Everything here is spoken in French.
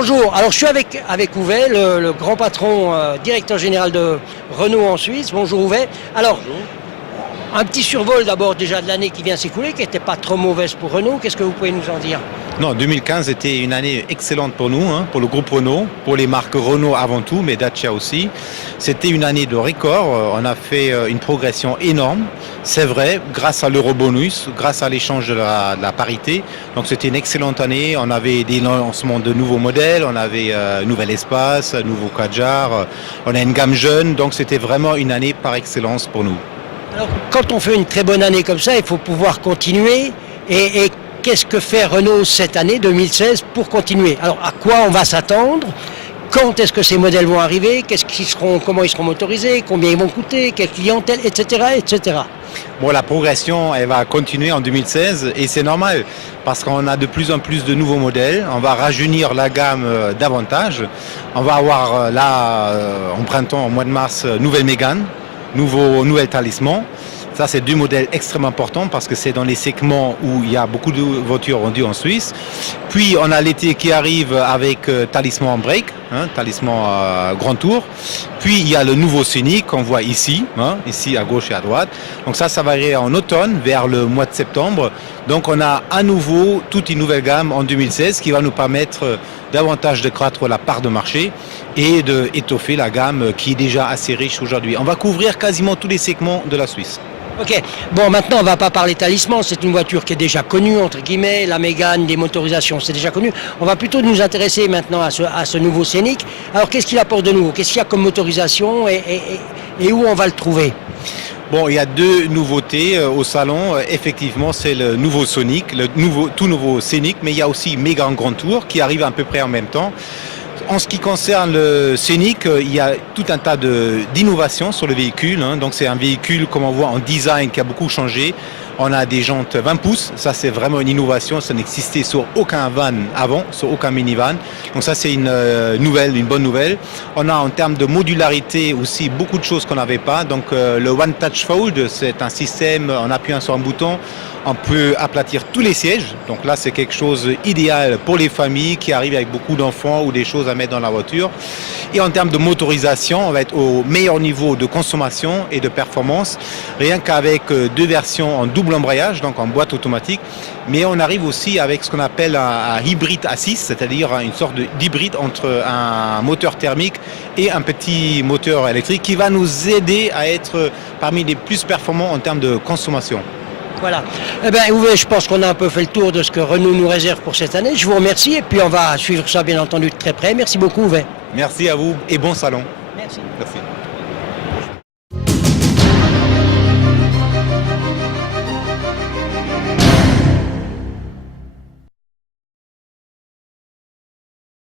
Bonjour, alors je suis avec Uwe, le grand patron, directeur général de Renault en Suisse. Bonjour Uwe. Alors, un petit survol d'abord déjà de l'année qui vient s'écouler, qui n'était pas trop mauvaise pour Renault. Qu'est-ce que vous pouvez nous en dire? Non, 2015 était une année excellente pour nous, pour le groupe Renault, pour les marques Renault avant tout, mais Dacia aussi. C'était une année de record. On a fait une progression énorme. C'est vrai, grâce à l'eurobonus, grâce à l'échange de la parité. Donc c'était une excellente année. On avait des lancements de nouveaux modèles, on avait un nouvel espace, un nouveau Kadjar, on a une gamme jeune. Donc c'était vraiment une année par excellence pour nous. Alors, quand on fait une très bonne année comme ça, il faut pouvoir continuer. Et qu'est-ce que fait Renault cette année 2016 pour continuer? Alors, à quoi on va s'attendre? Quand est-ce que ces modèles vont arriver? Comment ils seront motorisés? Combien ils vont coûter? Quelle clientèle? Etc. etc. Bon, la progression, elle va continuer en 2016 et c'est normal parce qu'on a de plus en plus de nouveaux modèles. On va rajeunir la gamme davantage. On va avoir là, en printemps, au mois de mars, nouvelle Mégane, nouvel Talisman. Ça, c'est deux modèles extrêmement importants parce que c'est dans les segments où il y a beaucoup de voitures vendues en Suisse. Puis, on a l'été qui arrive avec Talisman Break, Talisman Grand Tour. Puis, il y a le nouveau Scénic qu'on voit ici, ici à gauche et à droite. Donc ça va arriver en automne, vers le mois de septembre. Donc, on a à nouveau toute une nouvelle gamme en 2016 qui va nous permettre davantage de croître la part de marché et d'étoffer la gamme qui est déjà assez riche aujourd'hui. On va couvrir quasiment tous les segments de la Suisse. Ok, bon maintenant on va pas parler Talisman, c'est une voiture qui est déjà connue, entre guillemets, la Mégane, des motorisations, c'est déjà connu. On va plutôt nous intéresser maintenant à ce nouveau Scénic. Alors qu'est-ce qu'il apporte de nouveau? Qu'est-ce qu'il y a comme motorisation et où on va le trouver? Bon, il y a deux nouveautés au salon. Effectivement, c'est le nouveau Sonic, tout nouveau Scénic, mais il y a aussi Mégane Grand Tour qui arrive à peu près en même temps. En ce qui concerne le Scénic, il y a tout un tas d'innovations sur le véhicule. Donc c'est un véhicule, comme on voit, en design qui a beaucoup changé. On a des jantes 20 pouces, ça c'est vraiment une innovation, ça n'existait sur aucun van avant, sur aucun minivan. Donc ça c'est une bonne nouvelle. On a en termes de modularité aussi beaucoup de choses qu'on n'avait pas. Donc le One Touch Fold, c'est un système, en appuyant sur un bouton, on peut aplatir tous les sièges. Donc là, c'est quelque chose d'idéal pour les familles qui arrivent avec beaucoup d'enfants ou des choses à mettre dans la voiture. Et en termes de motorisation, on va être au meilleur niveau de consommation et de performance, rien qu'avec deux versions en double embrayage, donc en boîte automatique. Mais on arrive aussi avec ce qu'on appelle un hybride A6, c'est-à-dire une sorte d'hybride entre un moteur thermique et un petit moteur électrique qui va nous aider à être parmi les plus performants en termes de consommation. Voilà. Eh bien, Uwe, je pense qu'on a un peu fait le tour de ce que Renault nous réserve pour cette année. Je vous remercie et puis on va suivre ça bien entendu de très près. Merci beaucoup, Uwe. Merci à vous et bon salon. Merci. Merci.